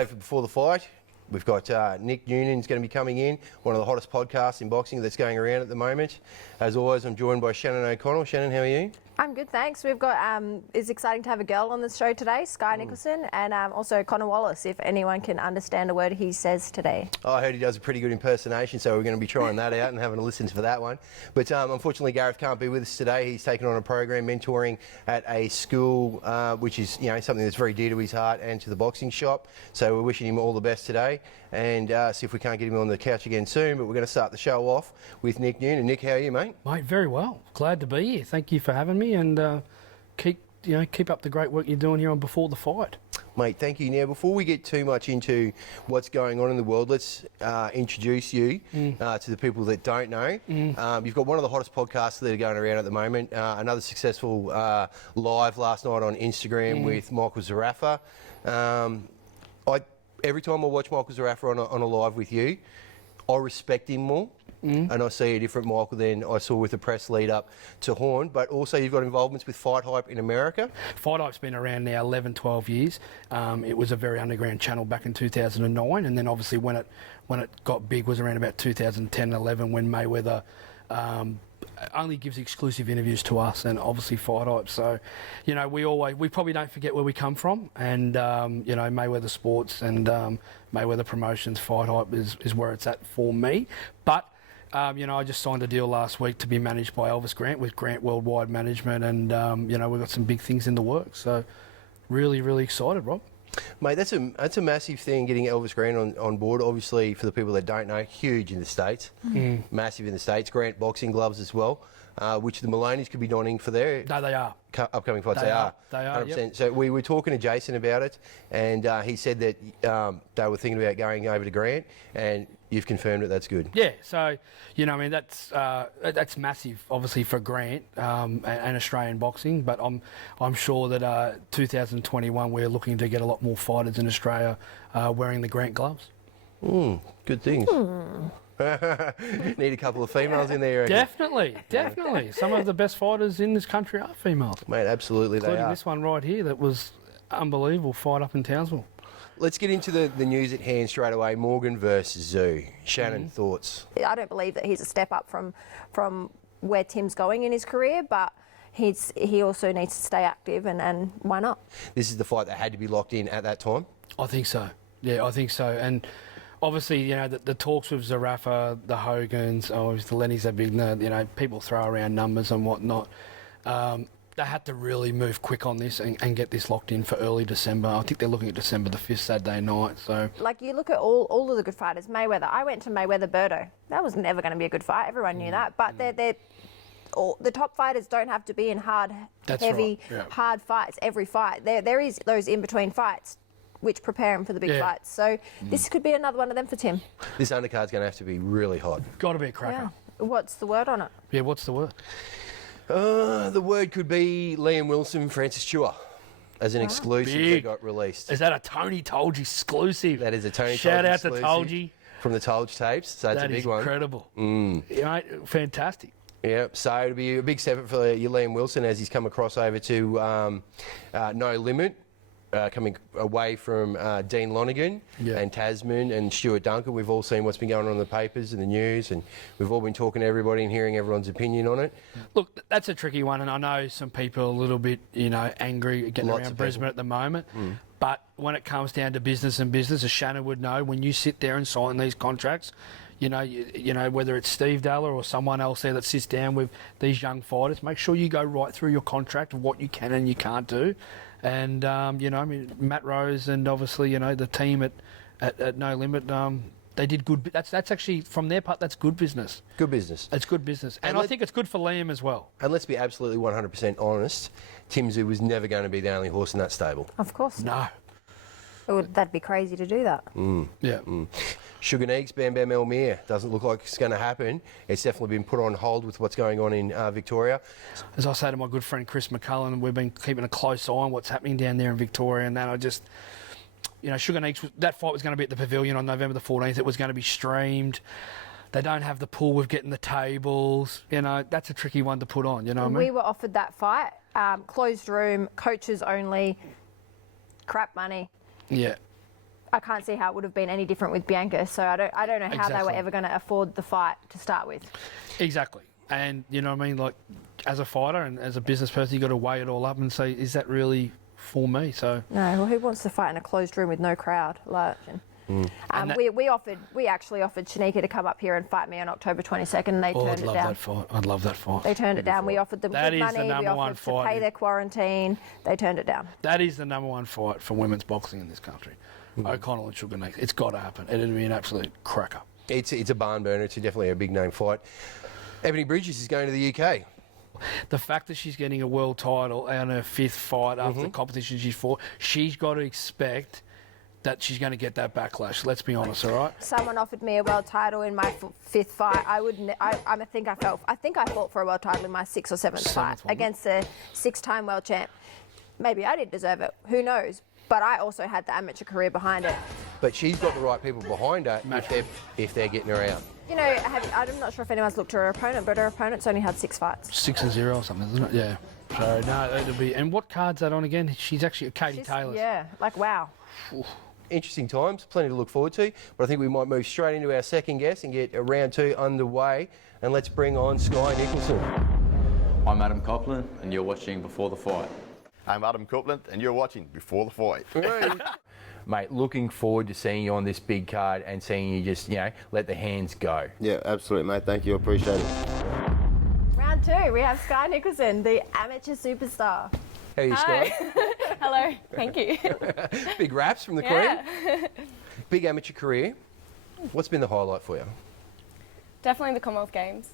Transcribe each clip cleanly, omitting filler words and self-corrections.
Also, before the fight, we've got Nick Nunan going to be coming in, one of the hottest podcasts in boxing that's going around at the moment. As always, I'm joined by Shannon O'Connell. Shannon, how are you? I'm good, thanks. We've got, it's exciting to have a girl on the show today, Skye Nicholson, and also Conor Wallace, if anyone can understand a word he says today. Oh, I heard he does a pretty good impersonation, so we're going to be trying that out and having a listen for that one. But unfortunately, Gareth can't be with us today. He's taken on a program mentoring at a school, which is something that's very dear to his heart and to the boxing shop. So we're wishing him all the best today, and see if we can't get him on the couch again soon. But we're going to start the show off with Nick Nunan. Nick, how are you, mate? Mate, very well. Glad to be here. Thank you for having me, and keep up the great work you're doing here on Before the Fight. Mate, thank you. Now, before we get too much into what's going on in the world, let's introduce you to the people that don't know. You've got one of the hottest podcasts that are going around at the moment. Another successful live last night on Instagram with Michael Zarafa. Every time I watch Michael Zarafa on a live with you, I respect him more. And I see a different Michael than I saw with the press lead up to Horn. But also you've got involvements with Fight Hype in America. Fight Hype's been around now 11, 12 years. It was a very underground channel back in 2009, and then obviously when it got big was around about 2010, 11 when Mayweather only gives exclusive interviews to us, and obviously Fight Hype. So, we probably don't forget where we come from, and Mayweather Sports and Mayweather Promotions, Fight Hype is where it's at for me. But I just signed a deal last week to be managed by Elvis Grant with Grant Worldwide Management, and we've got some big things in the works. So, really, really excited, Rob. Mate, that's a massive thing, getting Elvis Grant on board. Obviously, for the people that don't know, huge in the States, massive in the States. Grant boxing gloves as well, which the Maloney's could be donning for their they are upcoming fights. They are 100%. Yep. So we were talking to Jason about it, and he said that they were thinking about going over to Grant, and you've confirmed that that's good. Yeah, so that's massive, obviously for Grant and Australian boxing. But I'm sure that 2021 we're looking to get a lot more fighters in Australia wearing the Grant gloves. Good things. Need a couple of females in there. Definitely. Some of the best fighters in this country are females. Mate, absolutely they are. Including this one right here that was unbelievable fight up in Townsville. Let's get into the news at hand straight away. Morgan versus Zoo. Shannon, thoughts? I don't believe that he's a step up from where Tim's going in his career, but he also needs to stay active, and why not? This is the fight that had to be locked in at that time? I think so. Yeah, I think so. And obviously, the talks with Zarafa, the Hogans, the Lennys are big. People throw around numbers and whatnot. They had to really move quick on this and get this locked in for early December. I think they're looking at December the 5th, Saturday night. So, you look at all of the good fighters. Mayweather. I went to Mayweather-Berto. That was never going to be a good fight. Everyone knew that. But the top fighters don't have to be in hard fights every fight. There is those in-between fights which prepare him for the big fights. So this could be another one of them for Tim. This undercard's going to have to be really hot. Got to be a cracker. Yeah. What's the word on it? Yeah, what's the word? The word could be Liam Wilson, Francis Chua, as an exclusive that got released. Is that a Tony Tolge exclusive? That is a Tony Tolge Shout out to exclusive Tolge. From the Tolge tapes, so it's a big one. That is incredible. Fantastic. Yeah, so it'll be a big step for your Liam Wilson as he's come across over to No Limit. Coming away from Dean Lonergan and Tasman and Stuart Duncan. We've all seen what's been going on in the papers and the news, and we've all been talking to everybody and hearing everyone's opinion on it. Look, that's a tricky one, and I know some people are a little bit, angry getting around Brisbane at the moment. But when it comes down to business and business, as Shannon would know, when you sit there and sign these contracts, whether it's Steve Dalla or someone else there that sits down with these young fighters, make sure you go right through your contract of what you can and you can't do. And, Matt Rose and obviously, the team at No Limit, they did good. That's actually, from their part, that's good business. Good business. It's good business. And I think it's good for Liam as well. And let's be absolutely 100% honest, Tim Zoo was never going to be the only horse in that stable. Of course. No. That'd be crazy to do that. Sugar Neeks, Bam Bam Elmere. Doesn't look like it's going to happen. It's definitely been put on hold with what's going on in Victoria. As I say to my good friend Chris McCullen, we've been keeping a close eye on what's happening down there in Victoria, and that Sugar Neeks, that fight was going to be at the Pavilion on November the 14th. It was going to be streamed. They don't have the pool with getting the tables. That's a tricky one to put on, what I mean? We were offered that fight, closed room, coaches only, crap money. Yeah. I can't see how it would have been any different with Bianca. So I don't know how they were ever going to afford the fight to start with. Exactly. And, you know what I mean, like, as a fighter and as a business person, you've got to weigh it all up and say, is that really for me? So no, well, who wants to fight in a closed room with no crowd? Like, we actually offered Shanika to come up here and fight me on October 22nd, and they turned it down. I'd love that fight. They turned it down. We offered them good money. We offered to pay their quarantine. They turned it down. That is the number one fight for women's boxing in this country. O'Connell and Sugar Nick. It's got to happen. It'd be an absolute cracker. It's a barn burner. It's definitely a big name fight. Ebony Bridges is going to the UK. The fact that she's getting a world title on her 5th fight after the competition she's fought, she's got to expect that she's going to get that backlash. Let's be honest, all right? Someone offered me a world title in my 5th fight. I think I fought for a world title in my 6th or 7th fight against a 6-time world champ. Maybe I didn't deserve it. Who knows? But I also had the amateur career behind it. But she's got the right people behind her if they're getting her out. You know, I'm not sure if anyone's looked at her opponent, but her opponent's only had 6 fights. 6-0 or something, isn't it? Yeah. So, no, it'll be... And what card's that on again? She's actually Katie Taylor. Yeah, like, wow. Interesting times, plenty to look forward to. But I think we might move straight into our second guest and get round 2 underway. And let's bring on Skye Nicholson. I'm Adam Copeland, and you're watching Before the Fight. I'm Adam Copeland, and you're watching Before the Fight. Mate, looking forward to seeing you on this big card and seeing you just, let the hands go. Yeah, absolutely, mate. Thank you. Appreciate it. Round 2, we have Skye Nicholson, the amateur superstar. How are you, Skye? Hello, thank you. Big raps from the Queen. Big amateur career. What's been the highlight for you? Definitely the Commonwealth Games.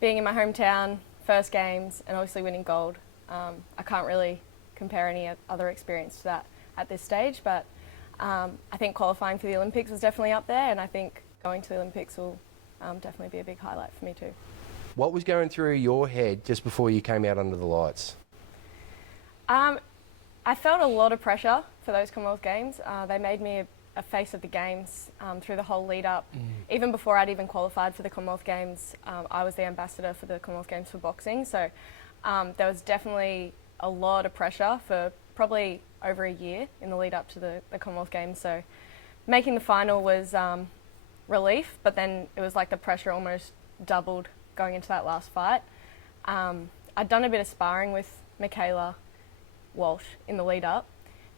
Being in my hometown, first games, and obviously winning gold. I can't really compare any other experience to that at this stage, but I think qualifying for the Olympics was definitely up there, and I think going to the Olympics will definitely be a big highlight for me too. What was going through your head just before you came out under the lights? I felt a lot of pressure for those Commonwealth Games. They made me a face of the Games through the whole lead up. Even before I'd even qualified for the Commonwealth Games, I was the ambassador for the Commonwealth Games for boxing, so there was definitely a lot of pressure for probably over a year in the lead up to the Commonwealth Games. So making the final was relief, but then it was like the pressure almost doubled going into that last fight. I'd done a bit of sparring with Michaela Walsh in the lead up,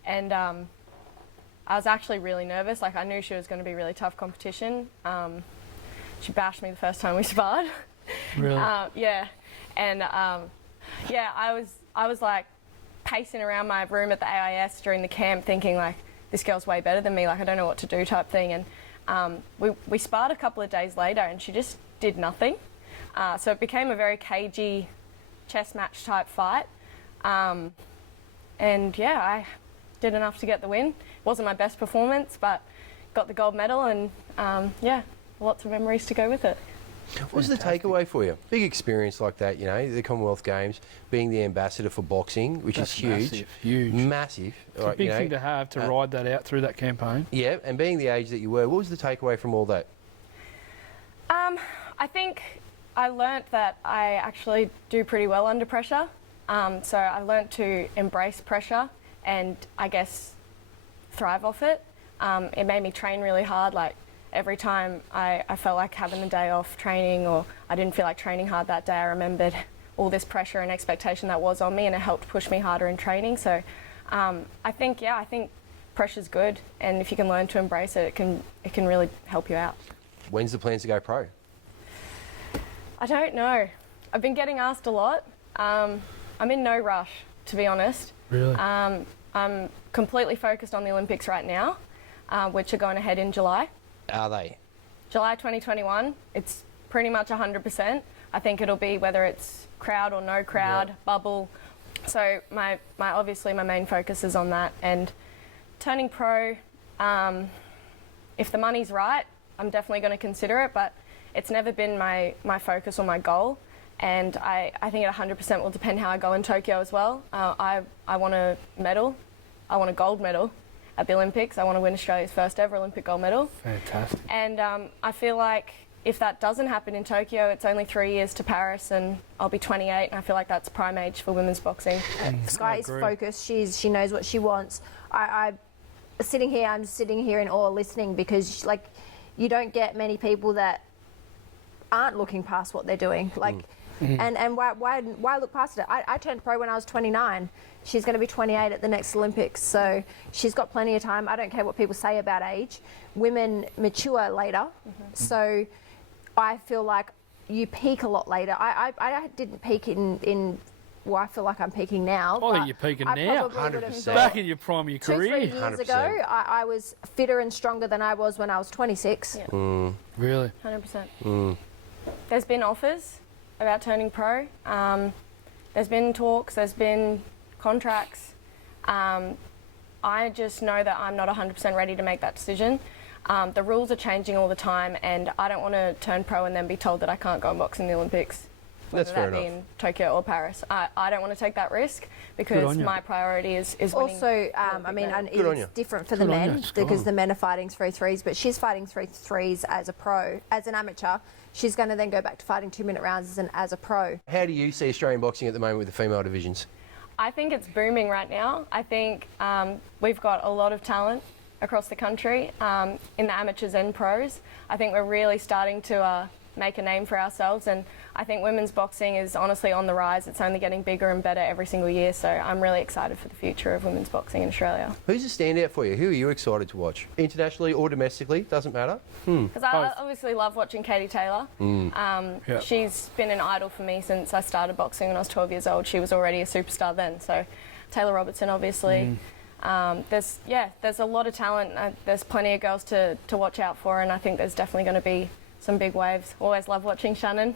and I was actually really nervous. Like, I knew she was going to be really tough competition. She bashed me the first time we sparred. Really? Yeah, and I was like pacing around my room at the AIS during the camp thinking like, this girl's way better than me, like I don't know what to do type thing. And we sparred a couple of days later and she just did nothing. So it became a very cagey chess match type fight. And yeah, I did enough to get the win. It wasn't my best performance, but got the gold medal, and yeah, lots of memories to go with it. What was the takeaway for you? Big experience like that, the Commonwealth Games, being the ambassador for boxing, which is huge. Massive. It's a big thing to have, to ride that out through that campaign. Yeah, and being the age that you were, what was the takeaway from all that? I think I learnt that I actually do pretty well under pressure. So I learnt to embrace pressure and, I guess, thrive off it. It made me train really hard. Like, every time I felt like having a day off training, or I didn't feel like training hard that day, I remembered all this pressure and expectation that was on me, and it helped push me harder in training. So I think pressure's good, and if you can learn to embrace it, it can really help you out. When's the plans to go pro? I don't know. I've been getting asked a lot. I'm in no rush, to be honest. Really? I'm completely focused on the Olympics right now, which are going ahead in July. Are they? July 2021. It's pretty much 100%. I think it'll be whether it's crowd or no crowd, bubble. So my main focus is on that. And turning pro, if the money's right, I'm definitely going to consider it, but it's never been my focus or my goal. And I think it 100% will depend how I go in Tokyo as well. I want a medal. I want a gold medal at the Olympics. I want to win Australia's first ever Olympic gold medal. Fantastic. And I feel like if that doesn't happen in Tokyo, it's only 3 years to Paris and I'll be 28, and I feel like that's prime age for women's boxing. Skye's focused. She knows what she wants. I I'm sitting here in awe listening because, like, you don't get many people that aren't looking past what they're doing. Like, and why look past it? I turned pro when I was 29. She's going to be 28 at the next Olympics, so she's got plenty of time. I don't care what people say about age. Women mature later, so I feel like you peak a lot later. I didn't peak in well, I feel like I'm peaking now. I think you're peaking now. 100%. Back in your prime of your 2-3 career. years 100%. ago, I was fitter and stronger than I was when I was 26. Yeah. Really? 100%. There's been offers about turning pro. There's been talks. There's been contracts. I just know that I'm not 100% ready to make that decision. The rules are changing all the time, and I don't want to turn pro and then be told that I can't go and box in the Olympics. That's Whether fair that be enough. in Tokyo or Paris. I don't want to take that risk because my priority is winning. Also, I mean, and Good on it's you. different for the Good on you, men Skye. because the men are fighting 3-3s, but she's fighting 3-3s as a pro. As an amateur, she's going to then go back to fighting 2-minute rounds as a pro. How do you see Australian boxing at the moment with the female divisions? I think it's booming right now. I think we've got a lot of talent across the country in the amateurs and pros. I think we're really starting to make a name for ourselves, and I think women's boxing is honestly on the rise. It's only getting bigger and better every single year, so I'm really excited for the future of women's boxing in Australia. Who's a standout for you? Who are you excited to watch? Internationally or domestically? Doesn't matter. Because I obviously love watching Katie Taylor. She's been an idol for me since I started boxing when I was 12 years old. She was already a superstar then, so Taylor Robertson obviously. There's a lot of talent. There's plenty of girls to watch out for, and I think there's definitely going to be some big waves. Always love watching Shannon.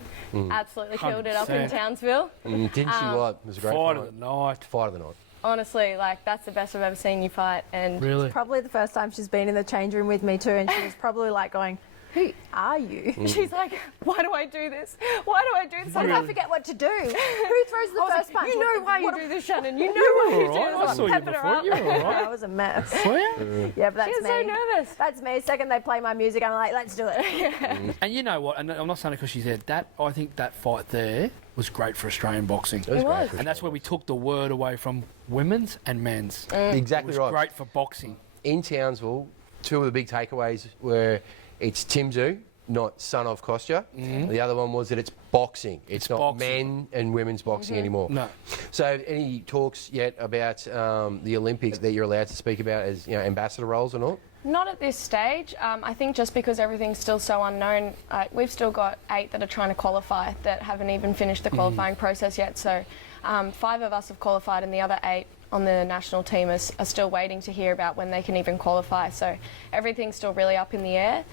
Absolutely killed it up in 100%. Townsville. Didn't she what? It was a great Fight fight. of the night. Fight of the night. Honestly, like, that's the best I've ever seen you fight. And Really? Probably the first time she's been in the change room with me too, and she was probably like going, "Who are you?" she's like, why do I do this? Why do I do this? Sometimes I forget what to do. Who throws the first punch? You know why you do this, Shannon. You know You why were you do all right. I this. saw you Pepping her before. up. You were all right. That was a mess. Were you? Yeah, but that's She was me. so nervous. That's me. Second they play my music, I'm like, let's do it. And you know what? And I'm not saying it because she's there. I think that fight there was great for Australian boxing. It was It great. was. for And that's where we took the word away from women's and men's. It Exactly was right. great for boxing. In Townsville, two of the big takeaways were it's Timzu, not son of Kostya. The other one was that it's boxing. It's not boxing. men and women's boxing anymore. No. So, any talks yet about the Olympics that you're allowed to speak about as ambassador roles or not? Not at this stage. I think just because everything's still so unknown, we've still got 8 that are trying to qualify that haven't even finished the qualifying process yet. So 5 of us have qualified, and the other 8 on the national team are still waiting to hear about when they can even qualify. So everything's still really up in the air.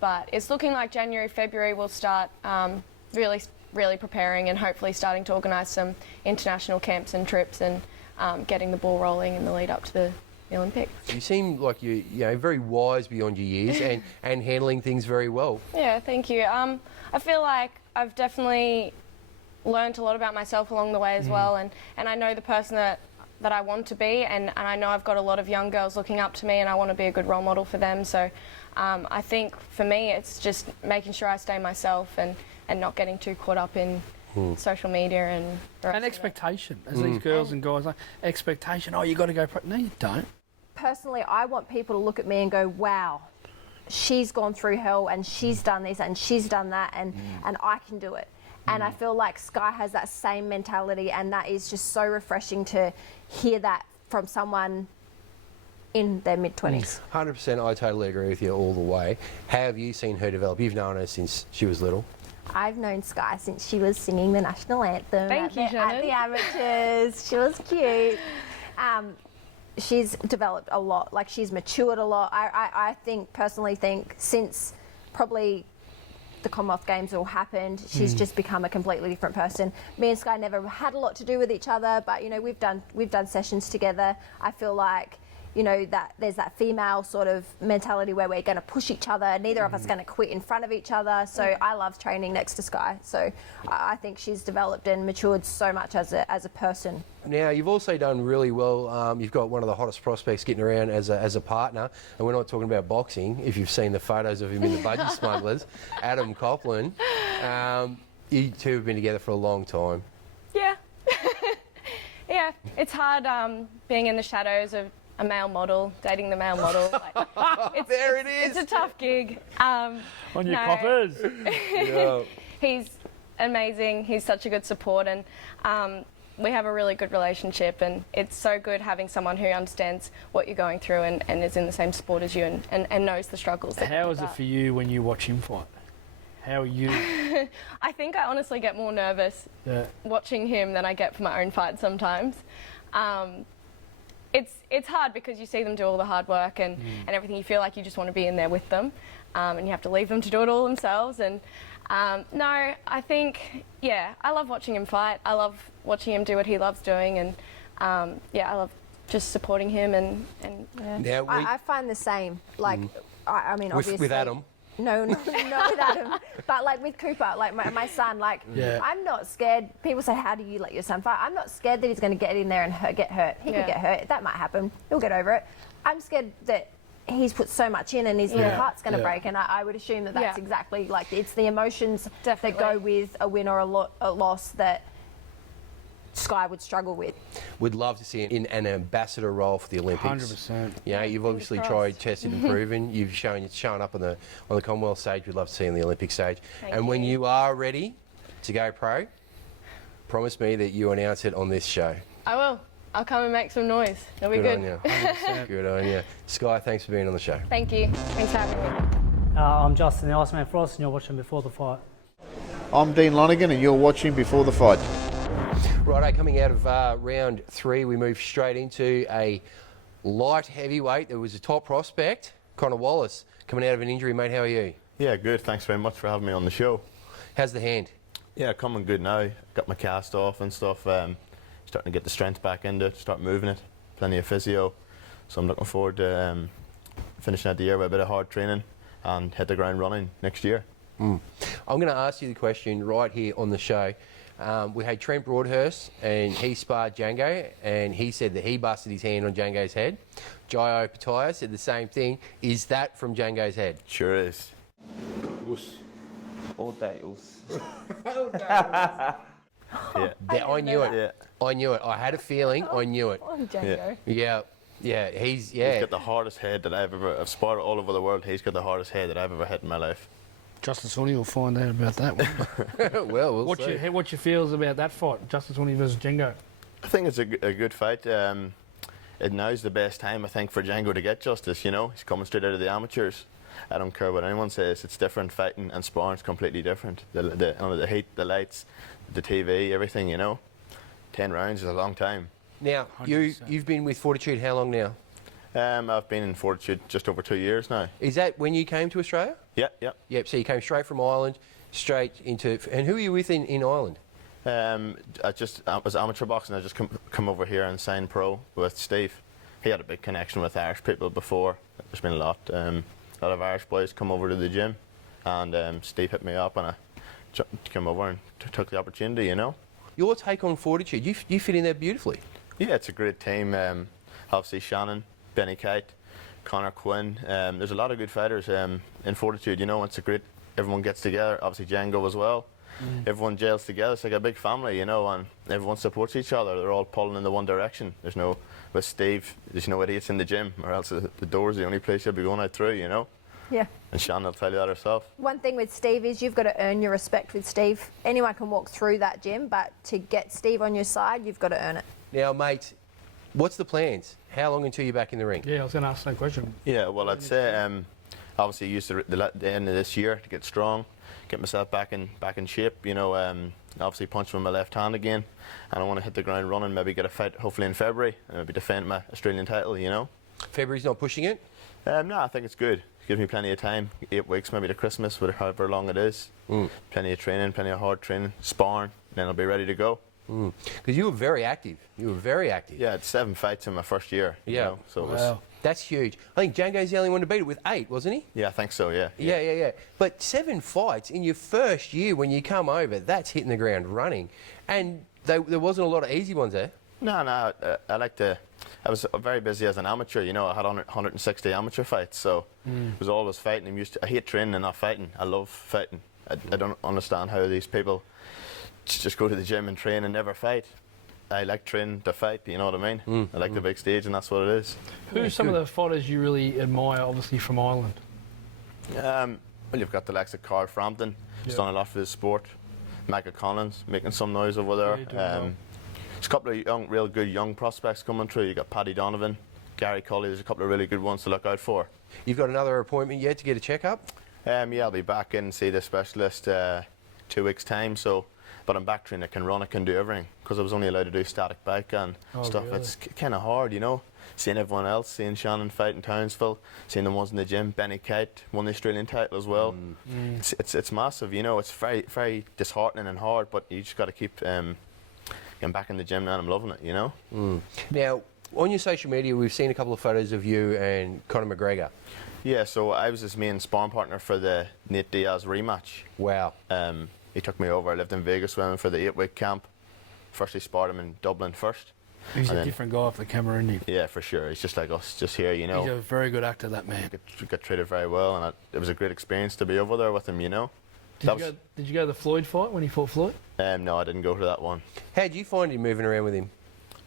But it's looking like January, February we'll start really preparing and hopefully starting to organise some international camps and trips and getting the ball rolling in the lead up to the Olympics. You seem like you're very wise beyond your years and handling things very well. Yeah, thank you. I feel like I've definitely learned a lot about myself along the way as well, and I know the person that I want to be, and I know I've got a lot of young girls looking up to me, and I want to be a good role model for them. So I think for me it's just making sure I stay myself and not getting too caught up in social media and the rest And of it. expectation, as these girls and guys like, expectation, you got to go pro. No, you don't. Personally, I want people to look at me and go, wow, she's gone through hell and she's done this and she's done that and I can do it. And I feel like Skye has that same mentality, and that is just so refreshing to hear that from someone in their mid-20s. 100%, I totally agree with you all the way. How have you seen her develop? You've known her since she was little. I've known Skye since she was singing the national anthem Thank you, at Shannon. the amateurs. She was cute. She's developed a lot. Like, she's matured a lot. I personally think since probably the Commonwealth Games all happened, she's just become a completely different person. Me and Skye never had a lot to do with each other, but we've done sessions together. I feel like that there's that female sort of mentality where we're going to push each other. Neither of us are going to quit in front of each other. So I love training next to Skye. So I think she's developed and matured so much as a person. Now, you've also done really well. You've got one of the hottest prospects getting around as a partner, and we're not talking about boxing. If you've seen the photos of him in the Budgie Smugglers, Adam Copland, you two have been together for a long time. Yeah. Yeah, it's hard being in the shadows of a male model, dating the male model. Like, There it is. It's a tough gig. On your coppers. Yeah. He's amazing. He's such a good support, and we have a really good relationship, and it's so good having someone who understands what you're going through and is in the same sport as you and knows the struggles. How is it for you when you watch him fight? How are you? I think I honestly get more nervous watching him than I get for my own fight sometimes. It's hard because you see them do all the hard work and everything. You feel like you just want to be in there with them, and you have to leave them to do it all themselves. And no, I think, I love watching him fight. I love watching him do what he loves doing, and I love just supporting him. And Now I find the same. Like, I mean, obviously. with Adam. No, not with Adam. But like with Cooper, like my son, like I'm not scared. People say, how do you let your son fight? I'm not scared that he's going to get in there and get hurt. He could get hurt. That might happen. He'll get over it. I'm scared that he's put so much in and his little heart's going to break. And I would assume that that's exactly like it's the emotions that go with a win or a loss that Skye would struggle with. Would love to see him in an ambassador role for the Olympics. 100%. Yeah, you've obviously tried, tested, and proven. You've shown up on the Commonwealth stage. We'd love to see you on the Olympic stage. Thank when you. you are ready to go pro, promise me that you announce it on this show. I will. I'll come and make some noise. It'll be good. On you. Good on you. Skye, thanks for being on the show. Thank you. Thanks for having me. I'm Justin, the Iceman Frost, and you're watching Before the Fight. I'm Dean Lonergan, and you're watching Before the Fight. Righto, coming out of round 3, we move straight into a light heavyweight. There was a top prospect, Conor Wallace, coming out of an injury. Mate, how are you? Yeah, good. Thanks very much for having me on the show. How's the hand? Yeah, coming good now. Got my cast off and stuff. Starting to get the strength back into it, start moving it. Plenty of physio. So I'm looking forward to finishing out the year with a bit of hard training and hit the ground running next year. I'm going to ask you the question right here on the show. We had Trent Broadhurst, and he sparred Django, and he said that he busted his hand on Django's head. Jio Pataya said the same thing. Is that from Django's head? Sure is. All Dales. Yeah. I knew it. Yeah. I knew it. I had a feeling. I knew it. Oh, Django. Yeah. He's got the hardest head that I've sparred all over the world. He's got the hardest head that I've ever hit in my life. Justice Sonny will find out about that one. Well, we'll see. What's your feels about that fight, Justice Sonny versus Django? I think it's a good fight. Now's the best time, I think, for Django to get justice. You know, he's coming straight out of the amateurs. I don't care what anyone says. It's different. Fighting and sparring's completely different. The heat, the lights, the TV, everything. You know, 10 rounds is a long time. Now, 100%. you've been with Fortitude how long now? I've been in Fortitude just over 2 years now. Is that when you came to Australia? Yep. Yep, so you came straight from Ireland, straight into... And who were you with in Ireland? I was amateur boxing. I just come over here and signed pro with Steve. He had a big connection with Irish people before. There's been a lot of Irish boys come over to the gym, and Steve hit me up, and I came over and took the opportunity, you know. Your take on Fortitude, you fit in there beautifully. Yeah, it's a great team. Obviously Shannon, Benny Kite, Connor Quinn. There's a lot of good fighters in Fortitude. You know, it's a great. Everyone gets together. Obviously Django as well. Everyone gels together. It's like a big family, you know, and everyone supports each other. They're all pulling in the one direction. With Steve, there's no idiots in the gym, or else the door's the only place you'll be going out through, you know. Yeah. And Shannon will tell you that herself. One thing with Steve is you've got to earn your respect with Steve. Anyone can walk through that gym, but to get Steve on your side, you've got to earn it. Now, mate, what's the plans? How long until you're back in the ring? Yeah, I was going to ask that question. Yeah, well, I'd say obviously use the end of this year to get strong, get myself back in shape. You know, obviously punch with my left hand again, and I want to hit the ground running. Maybe get a fight hopefully in February, and maybe defend my Australian title. You know. February's not pushing it? No, I think it's good. It gives me plenty of time, 8 weeks maybe to Christmas, however long it is. Plenty of training, plenty of hard training, sparring, then I'll be ready to go. Because you were very active. Yeah, I had 7 fights in my first year. Yeah. You know, so it was. That's huge. I think Django's the only one to beat it with 8, wasn't he? Yeah, I think so, yeah. Yeah. But 7 fights in your first year when you come over, that's hitting the ground running. And there wasn't a lot of easy ones there. No, I was very busy as an amateur, you know. I had 160 amateur fights, so I was always fighting. I hate training and not fighting. I love fighting. I don't understand how these people just go to the gym and train and never fight. I like training to fight, you know what I mean? I like the big stage, and that's what it is. Who's some of the fighters you really admire, obviously, from Ireland? Well, you've got the likes of Carl Frampton. He's done a lot for the sport. Michael Collins making some noise over there. There's a couple of real good young prospects coming through. You've got Paddy Donovan, Gary Colley. There's a couple of really good ones to look out for. You've got another appointment yet to get a checkup? Yeah, I'll be back in and see the specialist 2 weeks' time. So, but I'm back training. I can run, I can do everything, because I was only allowed to do static bike and stuff. Really? It's kind of hard, you know. Seeing everyone else, seeing Shannon fight in Townsville, seeing the ones in the gym. Benny Kite won the Australian title as well. It's massive, you know. It's very, very disheartening and hard, but you just got to keep getting back in the gym now, and I'm loving it, you know. Now, on your social media, we've seen a couple of photos of you and Conor McGregor. Yeah, so I was his main sparring partner for the Nate Diaz rematch. Wow. He took me over. I lived in Vegas with him for the 8-week camp. Firstly sparred him in Dublin first. He's a different guy off the camera, isn't he? Yeah, for sure. He's just like us, just here, you know. He's a very good actor, that man. Got treated very well, and it was a great experience to be over there with him, you know. Did you go to the Floyd fight when he fought Floyd? No, I didn't go to that one. How did you find him moving around with him?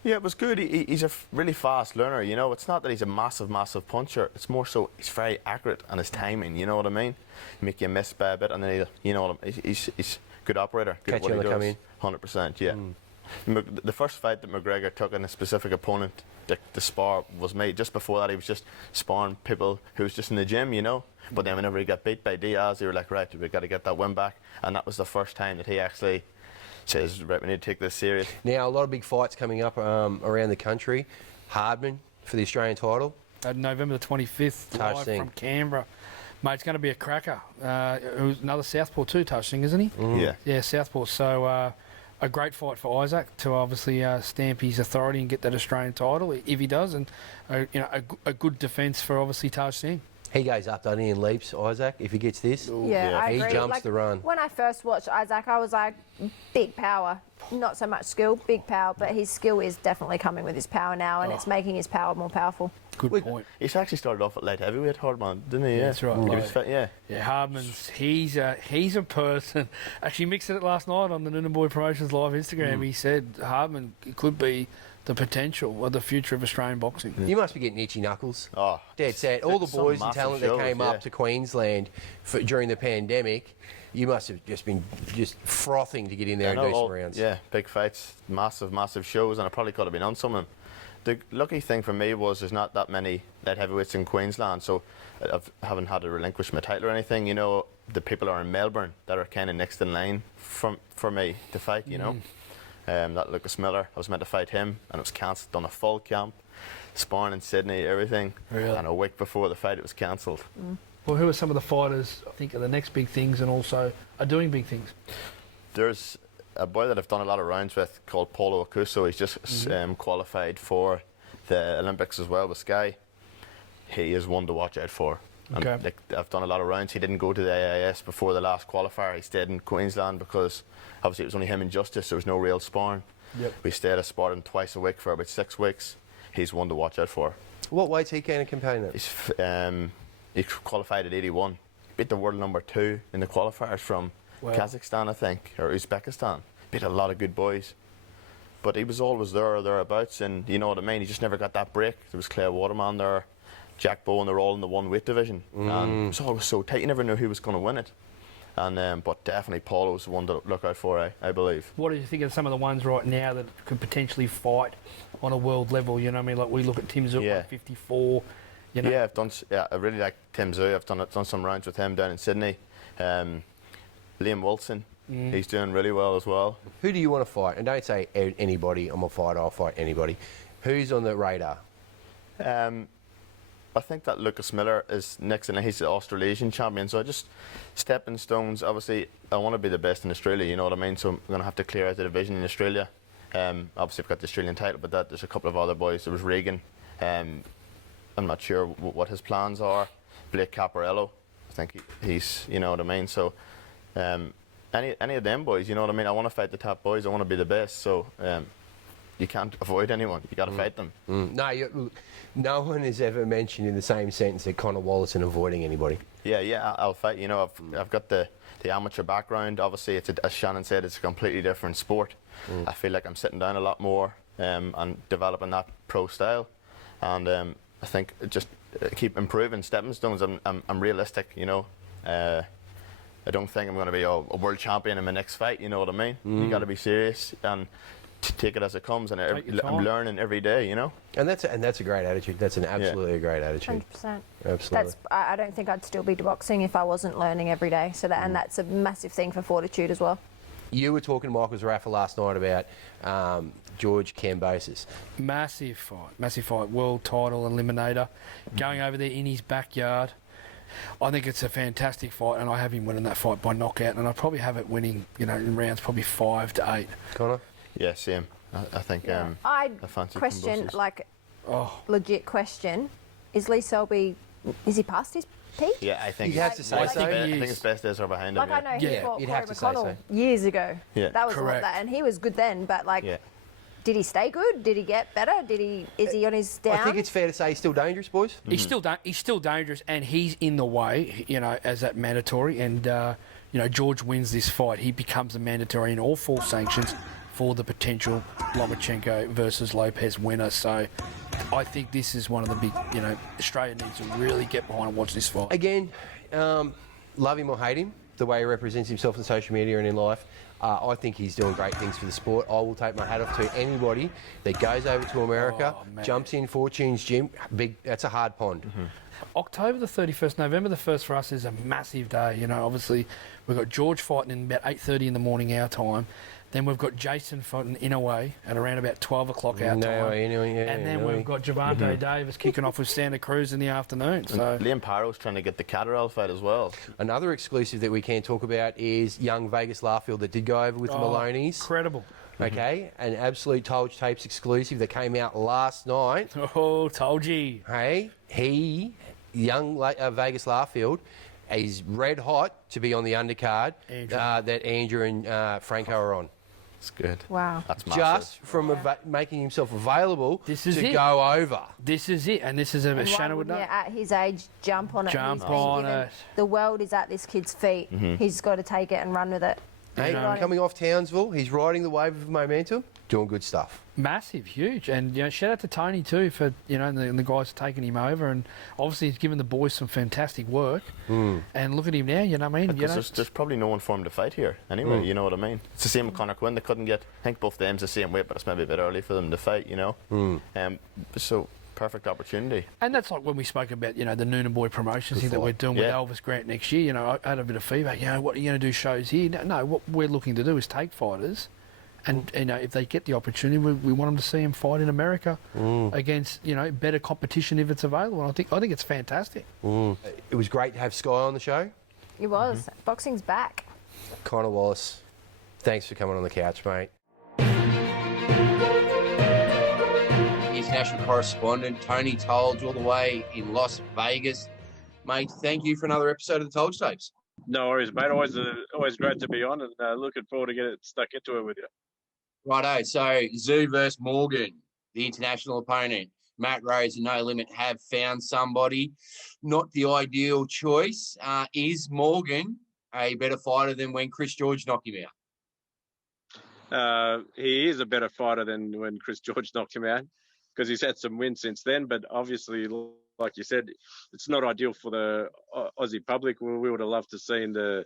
Yeah, it was good. He's a really fast learner, you know. It's not that he's a massive, massive puncher. It's more so he's very accurate on his timing, you know what I mean? He make you miss by a bit, and then you know what I mean? He's a good operator. Good Catch you on the come in. 100%, yeah. The first fight that McGregor took on a specific opponent, the spar was made. Just before that, he was just sparring people who was just in the gym, you know. But then whenever he got beat by Diaz, they were like, right, we've got to get that win back. And that was the first time that he actually says, right, we need to take this serious. Now, a lot of big fights coming up around the country. Hardman for the Australian title. November the 25th, live from Canberra. Mate, it's going to be a cracker. Who's another Southpaw too, Taj Singh, isn't he? Yeah. Yeah, Southpaw. So a great fight for Isaac to obviously stamp his authority and get that Australian title if he does, and a good defence for obviously Taj Singh. He goes up, doesn't he, and leaps, Isaac, if he gets this. Yeah, I agree. He jumps the run. When I first watched Isaac, I was like, big power. Not so much skill, big power, but his skill is definitely coming with his power now, and it's making his power more powerful. Good point. He's actually started off at light heavyweight, Hardman, didn't he? Yeah, that's right. He was fit, yeah. Yeah, Hardman's, he's a person. Actually mixed it last night on the Nunanboy Promotions live Instagram. He said Hardman could be the potential of the future of Australian boxing. You must be getting itchy knuckles. Oh, dead set. All the boys and talent that came up to Queensland during the pandemic, you must have just been frothing to get in there and do some rounds. Yeah, big fights, massive, massive shows, and I probably could have been on some of them. The lucky thing for me was there's not that many light heavyweights in Queensland, so I haven't had to relinquish my title or anything. You know, the people are in Melbourne that are kind of next in line for me to fight, you know. That Lucas Miller, I was meant to fight him, and it was cancelled. Done a full camp, sparring in Sydney, everything. Really? And a week before the fight, it was cancelled. Well, who are some of the fighters, I think, are the next big things and also are doing big things? There's a boy that I've done a lot of rounds with called Paulo Acuso. He's just qualified for the Olympics as well with Skye. He is one to watch out for. Okay. And, I've done a lot of rounds. He didn't go to the AIS before the last qualifier. He stayed in Queensland because obviously it was only him and Justice. There was no real sparring. Yep. We stayed at sparring twice a week for about 6 weeks. He's one to watch out for. What weight's he kind of competing at? He qualified at 81. Beat the world number 2 in the qualifiers from Kazakhstan, I think, or Uzbekistan. Beat a lot of good boys. But he was always there or thereabouts, and you know what I mean? He just never got that break. There was Claire Waterman there, Jack Bowen, they're all in the one weight division. And it was always so tight, you never knew who was going to win it. And but definitely Paulo's the one to look out for, I believe. What do you think of some of the ones right now that could potentially fight on a world level? You know what I mean? Like we look at Tim Zhu at 154. You know? Yeah, I really like Tim Zhu. I've done some rounds with him down in Sydney. Liam Wilson, he's doing really well as well. Who do you want to fight? And don't say anybody, I'm a fighter, I'll fight anybody. Who's on the radar? I think that Lucas Miller is next, and he's the Australasian champion. So just stepping stones. Obviously, I want to be the best in Australia. You know what I mean. So I'm going to have to clear out the division in Australia. Obviously, I've got the Australian title, but there's a couple of other boys. There was Reagan. I'm not sure what his plans are. Blake Caparello. I think he's. You know what I mean. So any of them boys. You know what I mean. I want to fight the top boys. I want to be the best. So you can't avoid anyone. You got to fight them. No, no one has ever mentioned in the same sentence that Conor Wallace and avoiding anybody. Yeah, I'll fight. You know, I've got the amateur background. Obviously, as Shannon said, it's a completely different sport. I feel like I'm sitting down a lot more and developing that pro style, and I think just keep improving, stepping stones. I'm realistic, you know. I don't think I'm going to be a world champion in my next fight. You know what I mean? You got to be serious and take it as it comes, and I'm learning every day, you know. And that's a great attitude. That's an absolutely a great attitude. 100%. Absolutely. I don't think I'd still be boxing if I wasn't learning every day. So that, and that's a massive thing for fortitude as well. You were talking to Michael Zarafa last night about George Kambosos. Massive fight, world title eliminator, going over there in his backyard. I think it's a fantastic fight, and I have him winning that fight by knockout, and I probably have it winning, you know, in rounds probably 5 to 8. Conor? Yeah, same. I think I fancy question, Kambosos. like, legit question, is Lee Selby, is he past his peak? Yeah, I think You'd have to say so. I think his best days are behind Like, him. I know he fought you'd Corey have to say McConnell so. years ago. Yeah. That was Correct. and he was good then, but like, Yeah. did he stay good? Did he get better? Is he on his down? I think it's fair to say he's still dangerous, boys. He's still dangerous, and he's in the way, you know, as that mandatory. And you know, George wins this fight, he becomes a mandatory in all 4 sanctions for the potential Lomachenko versus Lopez winner. So I think this is one of the big, you know, Australia needs to really get behind and watch this fight. Again, love him or hate him, the way he represents himself on social media and in life, I think he's doing great things for the sport. I will take my hat off to anybody that goes over to America, jumps in Fortune's gym. That's a hard pond. October the 31st, November the 1st for us is a massive day. You know, obviously we've got George fighting in about 8:30 in the morning our time. Then we've got Jason fighting in away at around about 12 o'clock our time. And then we've got Javante Davis kicking off with Santa Cruz in the afternoon. So Liam Parrow's trying to get the Catterall fight as well. Another exclusive that we can talk about is young Vegas Larfield that did go over with the Maloney's. Incredible. Okay, an absolute Tulge Tapes exclusive that came out last night. Oh, told you. Hey, young Vegas Larfield, is red hot to be on the undercard that Andrew and Franco are on. It's good. Wow. That's massive. Just from making himself available to go over. This is it, and this is a Shannon would know. At his age, jump on it. Jump on it. The world is at this kid's feet. He's got to take it and run with it. Hey, coming off Townsville, he's riding the wave of momentum, doing good stuff. Massive, huge, and you know, shout out to Tony too for and the guys taking him over, and obviously he's given the boys some fantastic work. And look at him now, you know what I mean? There's probably no one for him to fight here anyway. You know what I mean? It's the same with Conor Quinn. They couldn't get. I think both the the same weight, but it's maybe a bit early for them to fight. You know. So perfect opportunity. And that's like when we spoke about, the Nunanboy promotions thing that we're doing with Elvis Grant next year. You know, I had a bit of feedback. What are you going to do shows here? No, what we're looking to do is take fighters, and if they get the opportunity, we want them to see them fight in America against better competition if it's available. And I think it's fantastic. It was great to have Skye on the show. It was. Boxing's back. Conor Wallace, thanks for coming on the couch, mate. International correspondent Tony Tolge, all the way in Las Vegas. Mate, thank you for another episode of the Tolge Tapes. No worries, mate. Always great to be on, and looking forward to getting stuck into it with you. Righto, so Zoo versus Morgan, the international opponent. Matt Rose and No Limit have found somebody. Not the ideal choice. Is Morgan a better fighter than when Chris George knocked him out? He is a better fighter than when Chris George knocked him out, because he's had some wins since then. But obviously, like you said, it's not ideal for the Aussie public. We would have loved to seen the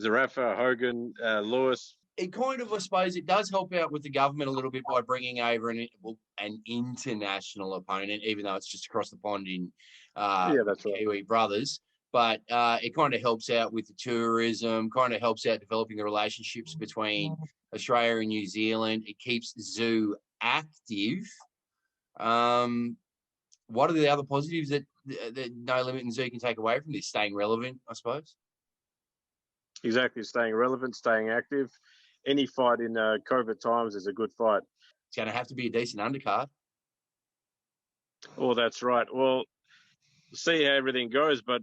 Zarafa, Hogan, Lewis. It kind of, I suppose, it does help out with the government a little bit by bringing over an international opponent, even though it's just across the pond in that's Kiwi right. brothers. But it kind of helps out with the tourism, kind of helps out developing the relationships between Australia and New Zealand. It keeps Zoo active. What are the other positives that No Limit and Zoo can take away from this? Staying relevant, I suppose. Exactly, staying relevant, staying active. Any fight in COVID times is a good fight. It's going to have to be a decent undercard. Oh, that's right. Well, see how everything goes, but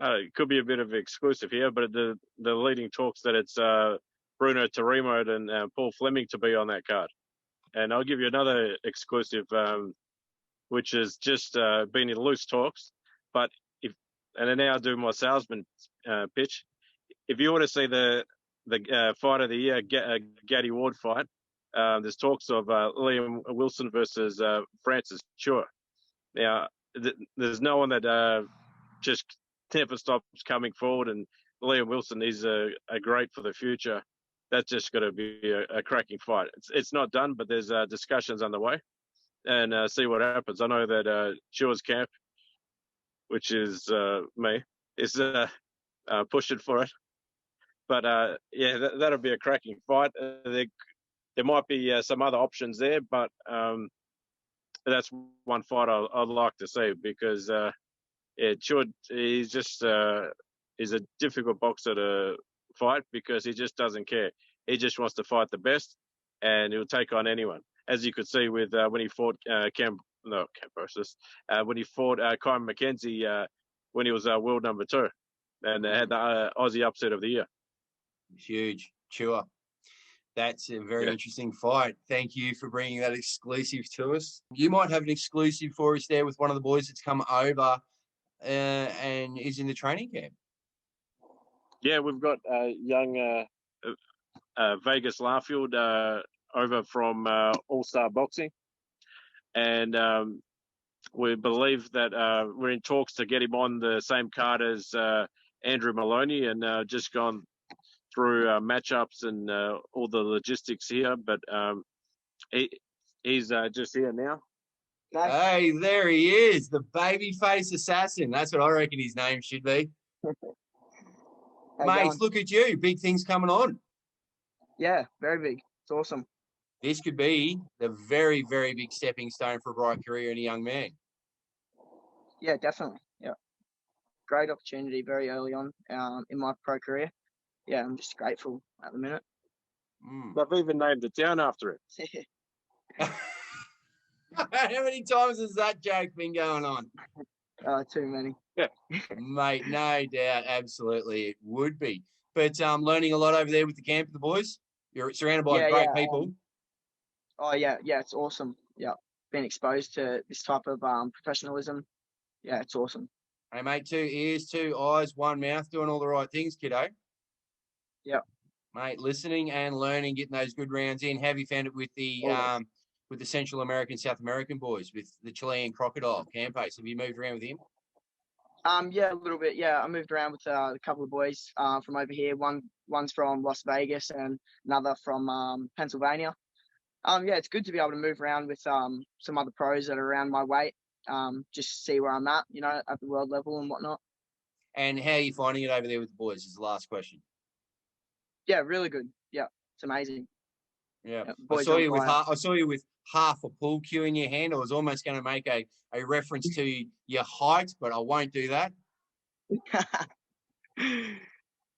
it could be a bit of exclusive here. But the leading talks that it's Bruno Tarimo and Paul Fleming to be on that card. And I'll give you another exclusive, which has just been in loose talks. But and then now I'll do my salesman pitch. If you want to see the fight of the year, Gaddy Ward fight, there's talks of Liam Wilson versus Francis Chua. Now, there's no one that just never stops coming forward, and Liam Wilson is a great for the future. That's just going to be a cracking fight. It's not done, but there's discussions underway, and see what happens. I know that Chua's camp, which is me, is pushing for it. But yeah, that'll be a cracking fight. There might be some other options there, but that's one fight I'd like to see because yeah, Chua, he's just he's a difficult boxer to fight because he just doesn't care. He just wants to fight the best, and he'll take on anyone. As you could see with when he fought when he fought Kyle McKenzie when he was world number 2, and had the Aussie upset of the year. Huge. Chua. That's a very interesting fight. Thank you for bringing that exclusive to us. You might have an exclusive for us there with one of the boys that's come over and is in the training camp. Yeah, we've got young Vegas Larfield over from All Star Boxing, and we believe that we're in talks to get him on the same card as Andrew Maloney, and just gone through matchups and all the logistics here, but he's just here now. Hey, there he is, the babyface assassin. That's what I reckon his name should be. Mates, look at you. Big things coming on. Yeah, very big. It's awesome. This could be the very, very big stepping stone for a bright career in a young man. Yeah, definitely. Yeah. Great opportunity very early on in my pro career. Yeah, I'm just grateful at the minute. They've even named the town after it. How many times has that joke been going on? Too many. Yeah. Mate, no doubt. Absolutely. It would be. But learning a lot over there with the camp of the boys. You're surrounded by great people. Yeah, it's awesome. Yeah. Been exposed to this type of professionalism. Yeah, it's awesome. Hey, mate, 2 ears, 2 eyes, 1 mouth, doing all the right things, kiddo. Yeah. Mate, listening and learning, getting those good rounds in. Have you found it with the Central American, South American boys, with the Chilean Crocodile, Campace? Have you moved around with him? Yeah, a little bit. Yeah, I moved around with a couple of boys from over here. One's from Las Vegas and another from Pennsylvania. Yeah, it's good to be able to move around with some other pros that are around my weight. Just see where I'm at, at the world level and whatnot. And how are you finding it over there with the boys is the last question. Yeah, really good. Yeah, it's amazing. Yeah, I saw you with half a pool cue in your hand. I was almost going to make a reference to your height, but I won't do that.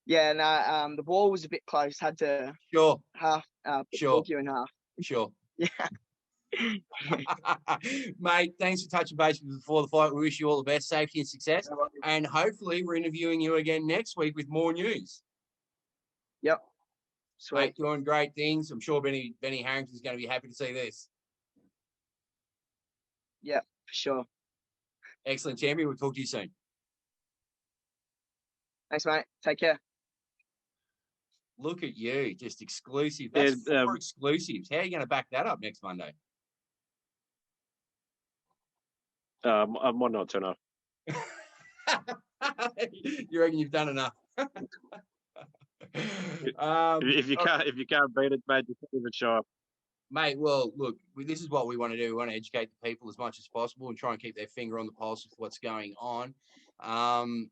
Yeah, no, the ball was a bit close. Had to half pool cue in half. Sure. Yeah. Mate, thanks for touching base before the fight. We wish you all the best, safety and success. And hopefully we're interviewing you again next week with more news. Yep. Sweet. Mate, doing great things. I'm sure Benny Harrington's going to be happy to see this. Yeah, for sure. Excellent, champion. We'll talk to you soon. Thanks, mate. Take care. Look at you, just exclusive. That's 4 exclusives. How are you going to back that up next Monday? I might not turn up. You reckon you've done enough? If you can't beat it, mate, just give it a shot. Mate, well, look, this is what we want to do. We want to educate the people as much as possible and try and keep their finger on the pulse of what's going on. And,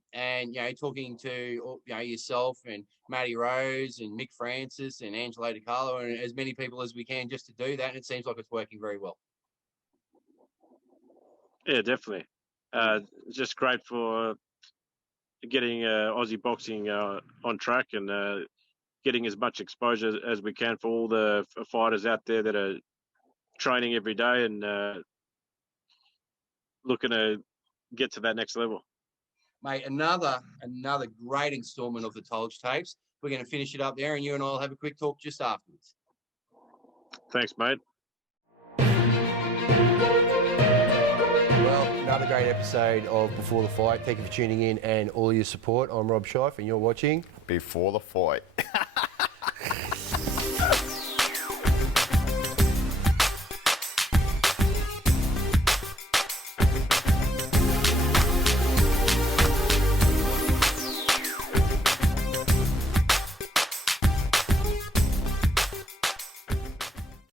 talking to, yourself and Matty Rose and Mick Francis and Angelo DiCarlo and as many people as we can just to do that. And it seems like it's working very well. Yeah, definitely. Just great for getting Aussie boxing on track and getting as much exposure as we can for all the fighters out there that are training every day and looking to get to that next level. Mate, another great installment of the Tolch tapes. We're going to finish it up there and you and I will have a quick talk just afterwards. Thanks, mate. another great episode of Before the Fight. Thank you for tuning in and all your support. I'm Rob Scheif and you're watching Before the Fight.